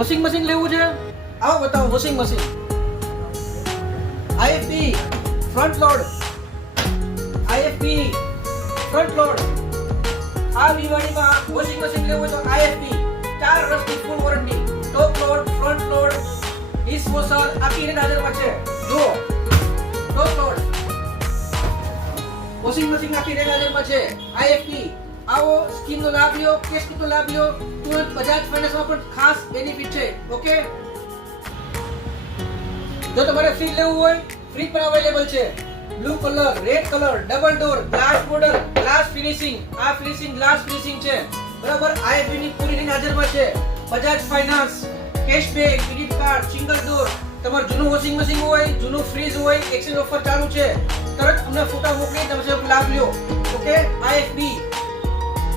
Washing machine લેવું છે? આવો બતાવો washing machine. IFB front load. IFB front load. આ દિવાળીમાં વોશિંગ મશીન લેવું હોય તો IFB 4 વર્ષની ફૂલ વોરંટી. ટોપ લોડ, ફ્રન્ટ લોડ, ડિશવોશર આખી રેન્જ હાજરમાં છે. જુઓ ટોપ લોડ વોશિંગ મશીન આખી રેન્જ હાજરમાં છે. IFB આવો સ્કીમનો લાભ લ્યો, કેશનો લાભ લ્યો. તુરંત બજાજ ફાઇનાન્સમાં પણ ખાસ બેનિફિટ છે. ઓકે, જો તમારે ફ્રીજ લેવું હોય ફ્રીજ પણ અવેલેબલ છે. Blue colour, red colour, double door, glass model, glass finishing. આ ફિનિશિંગ ગ્લાસ ફિનિશિંગ છે બરાબર. IFB ની પૂરી રેન્જ હાજરમાં છે. Bajaj finance, cashback, credit card, single door. તમારું જૂનું વોશિંગ મશીન હોય, જૂનું ફ્રીજ હોય, એક્સચેન્જ ઓફર ચાલુ છે. તરત અમને ફોટા મોકલી તમે લાભ લ્યો. Okay, IFB